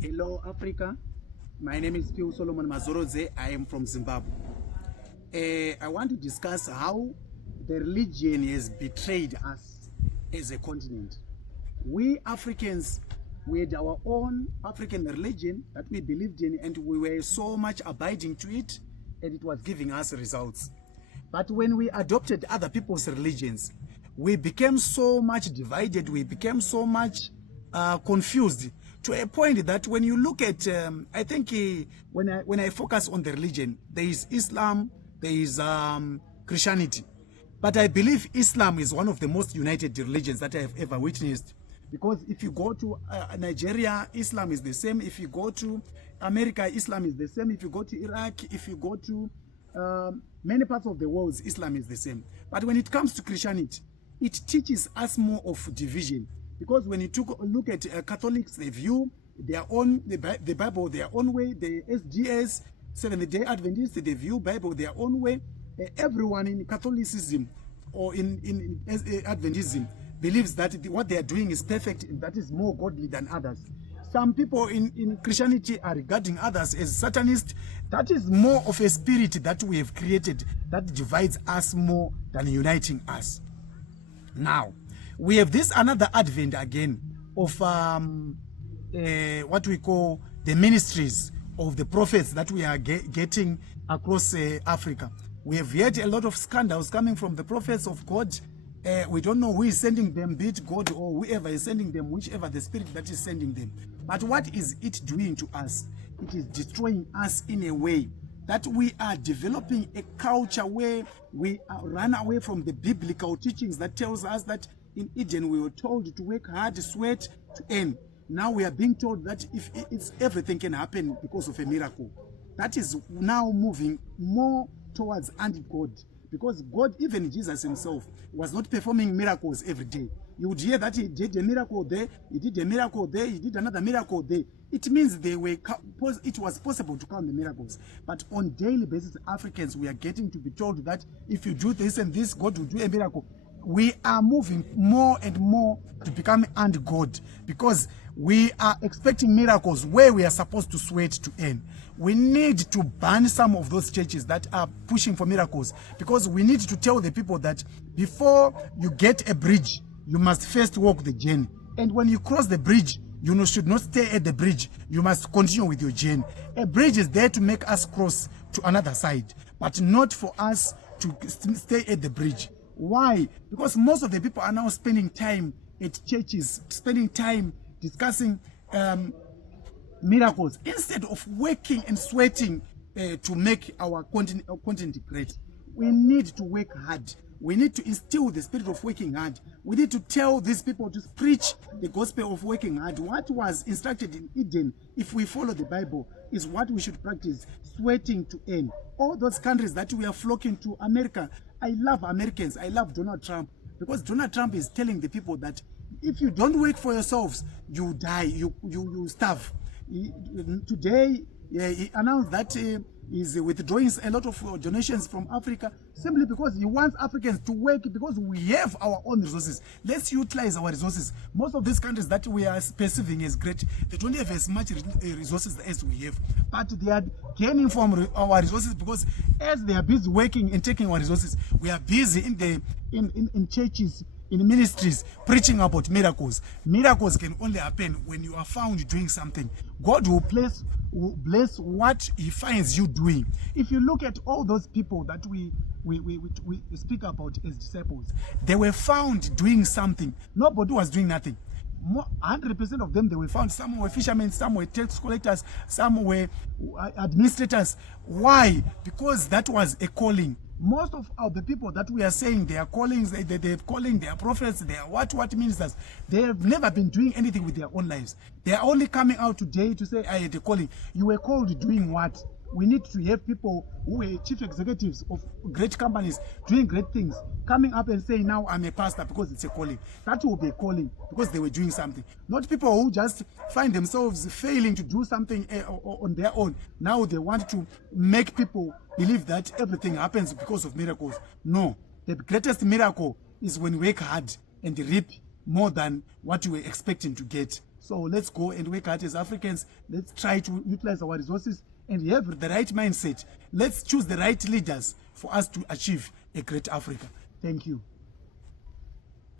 Hello, Africa. My name is Phill Mazorodze. I am from Zimbabwe. I want to discuss how the religion has betrayed us as a continent. We Africans, we had our own African religion that we believed in, and we were so much abiding to it, and it was giving us results. But when we adopted other people's religions, we became so much divided, we became so much confused, to a point that when you look at, I think when I focus on the religion, there is Islam, there is Christianity. But I believe Islam is one of the most united religions that I have ever witnessed. Because if you go to Nigeria, Islam is the same. If you go to America, Islam is the same. If you go to Iraq, if you go to many parts of the world, Islam is the same. But when it comes to Christianity, it teaches us more of division. Because when you look at Catholics, they view their own, the Bible their own way. The SDS, Seventh-day Adventists, they view Bible their own way. Everyone in Catholicism or in Adventism believes that what they are doing is perfect, that is more godly than others. Some people in Christianity are regarding others as Satanists. That is more of a spirit that we have created that divides us more than uniting us. Now, we have this another advent again of what we call the ministries of the prophets that we are getting across Africa. We have heard a lot of scandals coming from the prophets of God. We don't know who is sending them, be it God or whoever is sending them, whichever the spirit that is sending them. But what is it doing to us? It is destroying us in a way that we are developing a culture where we run away from the biblical teachings that tells us that in Eden we were told to work hard, sweat, to earn. Now we are being told that if it's everything can happen because of a miracle. That is now moving more towards anti-God. Because God, even Jesus himself, was not performing miracles every day. You would hear that he did a miracle there, he did a miracle there, he did another miracle there. It means it was possible to count the miracles. But on daily basis, Africans, we are getting to be told that if you do this and this, God will do a miracle. We are moving more and more to become anti-God because we are expecting miracles where we are supposed to sweat to earn. We need to ban some of those churches that are pushing for miracles, because we need to tell the people that before you get a bridge, you must first walk the journey. And when you cross the bridge, you should not stay at the bridge. You must continue with your journey. A bridge is there to make us cross to another side, but not for us to stay at the bridge. Why? Because most of the people are now spending time at churches, spending time discussing miracles instead of working and sweating to make our continent great. We need to work hard. We need to instill the spirit of working hard. We need to tell these people to preach the gospel of working hard. What was instructed in Eden, if we follow the Bible, is what we should practice, sweating to earn. All those countries that we are flocking to, America, I love Americans, I love Donald Trump, because Donald Trump is telling the people that if you don't work for yourselves, you die, you starve. Today, he announced that he's withdrawing a lot of donations from Africa simply because he wants Africans to work, because we have our own resources. Let's utilize our resources. Most of these countries that we are perceiving as great, they don't have as much resources as we have, but they are gaining from our resources, because as they are busy working and taking our resources, we are busy in churches, in ministries, preaching about miracles. Miracles can only happen when you are found doing something. God will bless what he finds you doing. If you look at all those people that we speak about as disciples, they were found doing something. Nobody was doing nothing. 100% of them, they were found. Some were fishermen, some were tax collectors, some were administrators. Why? Because that was a calling. Most of the people that we are saying they are callings, they're calling, they are prophets, they are what ministers, they have never been doing anything with their own lives. They are only coming out today to say, I had a calling. You were called doing what? We need to have people who were chief executives of great companies doing great things, coming up and saying, now I'm a pastor because it's a calling. That will be a calling because they were doing something. Not people who just find themselves failing to do something on their own. Now they want to make people believe that everything happens because of miracles. No, the greatest miracle is when you work hard and reap more than what you were expecting to get. So let's go and work hard as Africans. Let's try to utilize our resources and have the right mindset. Let's choose the right leaders for us to achieve a great Africa. Thank you.